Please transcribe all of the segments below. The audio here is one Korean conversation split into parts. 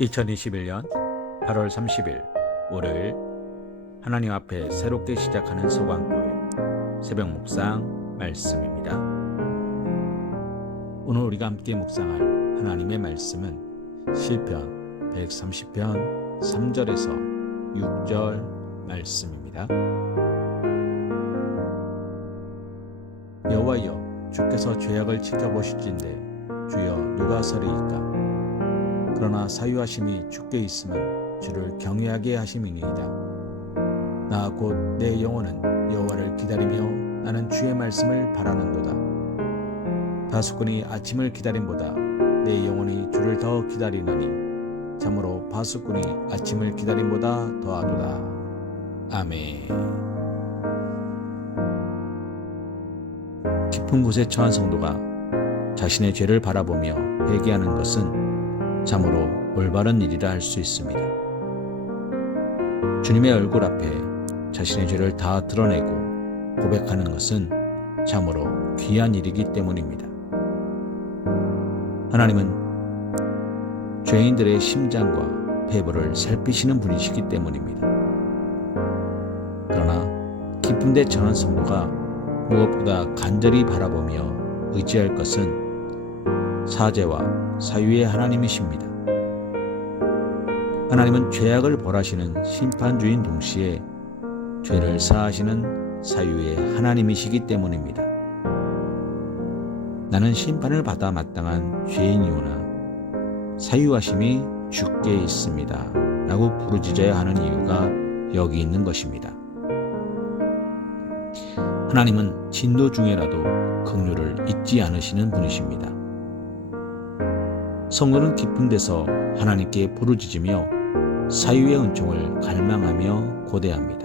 2021년 8월 30일 월요일 하나님 앞에 새롭게 시작하는 소강교회 새벽 묵상 말씀입니다. 오늘 우리가 함께 묵상할 하나님의 말씀은 시편 130편 3절에서 6절 말씀입니다. 여호와여 주께서 죄악을 지켜보실진데 주여 누가 서리이까 그러나 사유하심이 주께 있으면 주를 경외하게 하심이니이다. 나 곧 내 영혼은 여호와를 기다리며 나는 주의 말씀을 바라는도다. 바수꾼이 아침을 기다림보다 내 영혼이 주를 더 기다리느니 참으로 바수꾼이 아침을 기다림보다 더하도다. 아멘. 깊은 곳에 처한 성도가 자신의 죄를 바라보며 회개하는 것은 참으로 올바른 일이라 할 수 있습니다. 주님의 얼굴 앞에 자신의 죄를 다 드러내고 고백하는 것은 참으로 귀한 일이기 때문입니다. 하나님은 죄인들의 심장과 배부를 살피시는 분이시기 때문입니다. 그러나 깊은 데 처한 성도가 무엇보다 간절히 바라보며 의지할 것은 사제와 사유의 하나님이십니다. 하나님은 죄악을 벌하시는 심판주인 동시에 죄를 사하시는 사유의 하나님이시기 때문입니다. 나는 심판을 받아 마땅한 죄인이오나 사유하심이 주께 있습니다. 라고 부르짖어야 하는 이유가 여기 있는 것입니다. 하나님은 진도 중에라도 긍휼을 잊지 않으시는 분이십니다. 성도는 깊은 데서 하나님께 부르짖으며 사유의 은총을 갈망하며 고대합니다.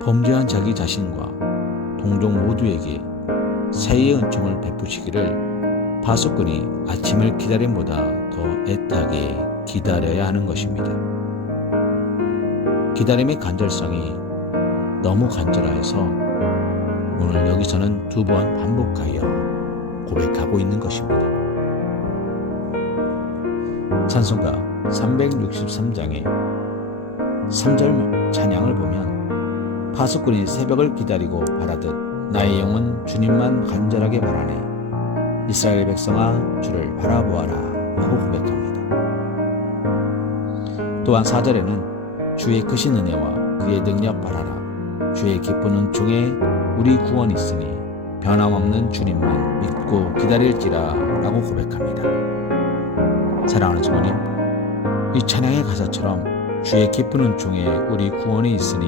범죄한 자기 자신과 동족 모두에게 사유의 은총을 베푸시기를 파수꾼이 아침을 기다림보다 더 애타게 기다려야 하는 것입니다. 기다림의 간절성이 너무 간절하여서 오늘 여기서는 두 번 반복하여 고백하고 있는 것입니다. 찬송가 363장의 3절 찬양을 보면 파수꾼이 새벽을 기다리고 바라듯 나의 영은 주님만 간절하게 바라네 이스라엘 백성아 주를 바라보아라 하고 고백합니다. 또한 4절에는 주의 크신 은혜와 그의 능력 바라라 주의 기쁜 은총에 우리 구원이 있으니 변함없는 주님만 믿고 기다릴지라 라고 고백합니다. 사랑하는 주님, 이 찬양의 가사처럼 주의 기쁜 은총에 우리 구원이 있으니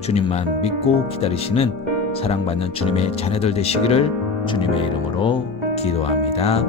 주님만 믿고 기다리시는 사랑받는 주님의 자녀들 되시기를 주님의 이름으로 기도합니다.